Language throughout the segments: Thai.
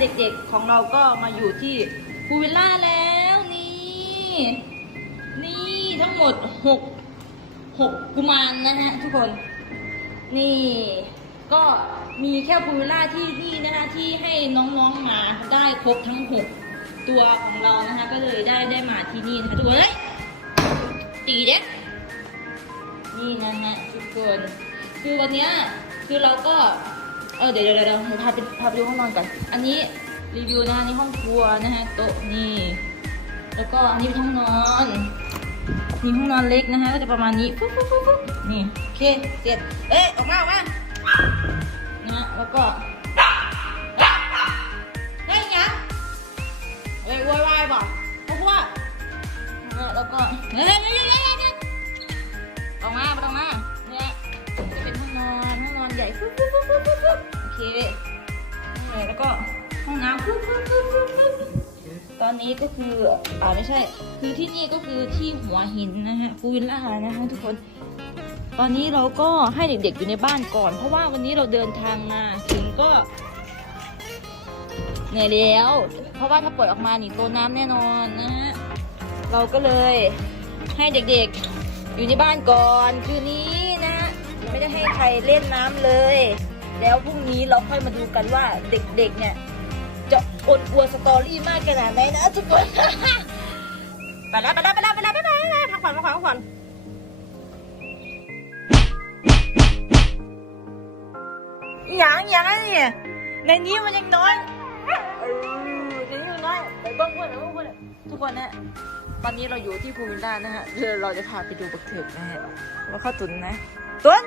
เด็กๆของเราก็มาอยู่ที่พูวิลล่าแล้วนี่ นี่ทั้งหมดหกหกกุมารนะฮะทุกคน นี่ก็มีแค่พูวิลล่าที่นี่นะคะที่ให้น้องๆมาได้ครบทั้งหกตัวของเรานะคะก็เลยได้ได้มาที่นี่นะคะทุกคนเฮ้ยตีเด็กนี่นะฮะทุกคน คือวันนี้คือเราก็ เออเดี๋ยวเดี๋ยวเดี๋ยวพาไปพาไปดูห้องนอนก่อนอันนี้รีวิวนะคะนี่ห้องครัวนะฮะโต๊ะนี่แล้วก็อันนี้เป็นห้องนอนมีห้องนอนเล็กนะคะก็จะประมาณนี้ปุ๊บปุ๊บปุ๊บปุ๊บนี่โอเคเสร็จเอ๊ะออกมาออกมานะแล้วก็เฮ้ยยังเฮ้ยโวยวายบอกเพราะว่าแล้วก็เฮ้ยเฮ้ยเฮ้ยเฮ้ยออกมาไม่ต้องมา ปุ๊บปุ๊บปุ๊บปุ๊บปุ๊บปุ๊บโอเคแล้วก็ห้องน้ำปุ๊บปุ๊บปุ๊บปุ๊บปุ๊บตอนนี้ก็คืออ่าไม่ใช่ คือที่นี่ก็คือที่หัวหินนะฮะฟูวิลล่านะคะทุกคน ตอนนี้เราก็ให้เด็กๆอยู่ในบ้านก่อน เพราะว่าวันนี้เราเดินทางมาถึงก็เหนื่อยแล้ว เพราะว่าถ้าปล่อยออกมาหนีตัวน้ำแน่นอนนะฮะเราก็เลยให้เด็กๆอยู่ในบ้านก่อนคืนนี้ ไม่ให้ใครเล่นน้ำเลย แล้วพรุ่งนี้เราค่อยมาดูกันว่าเด็กๆเนี่ย จะอดอวสตอรี่มากขนาดไหนนะทุกคน ไปแล้วไปแล้วไปแล้วไปแล้วไปแล้วไปแล้วพักผ่อนพักผ่อนพักผ่อนอหย่างอหย่างอันนี้ในนี้มันยังน้อยเออในนี้มันน้อยไปเบ้างเพื่อนไปเบ้างเพื่อนทุกคนนะ ตอนนี้เราอยู่ที่ภูวิลล่านะฮะเดี๋ยวเราจะพาไปดูบักเถิกนะฮะแล้วเข้าตุนนะ ตุน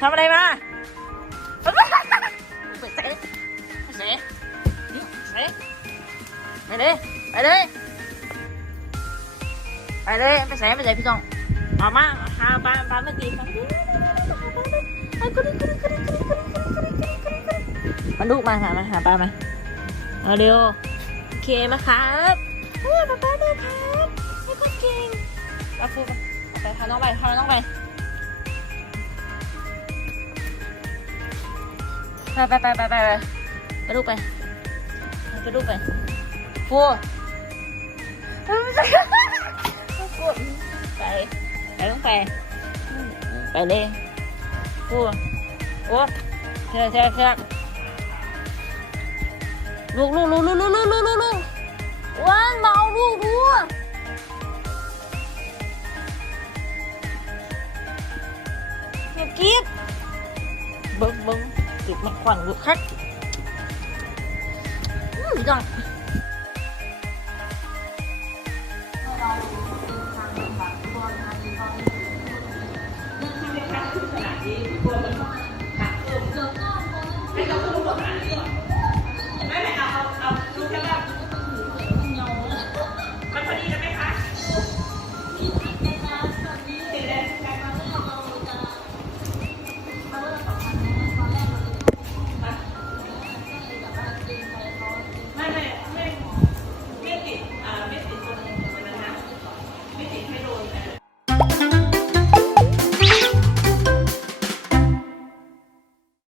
ทำอะไรมาไปเสไปเสไปเลยไปเลยไปเลยไปเสไปเสพี่ก้องออกมาหาปลาปลาไม่ตีมาลูกมาหามาหาปลามาเอาเร็วโอเคมาครับเฮ้ยป้าป้าเลยครับไม่คนเก่งมาฟูไปพาน้องไปพาน้องไป ไปไปไปไปไปไปลูกไปไปดูไปฟูฟูไปไปต้องไปไปเลยฟูโอ้เชื่อเชื่อเชื่อลูกลูกลูกลูกลูกลูกลูกลูกลูกว้านมาเอาลูกดูเงียบกิ๊บเบิ้ง thịt mạnh khoản lượng khách. Ừ, rồi. Hãy subscribe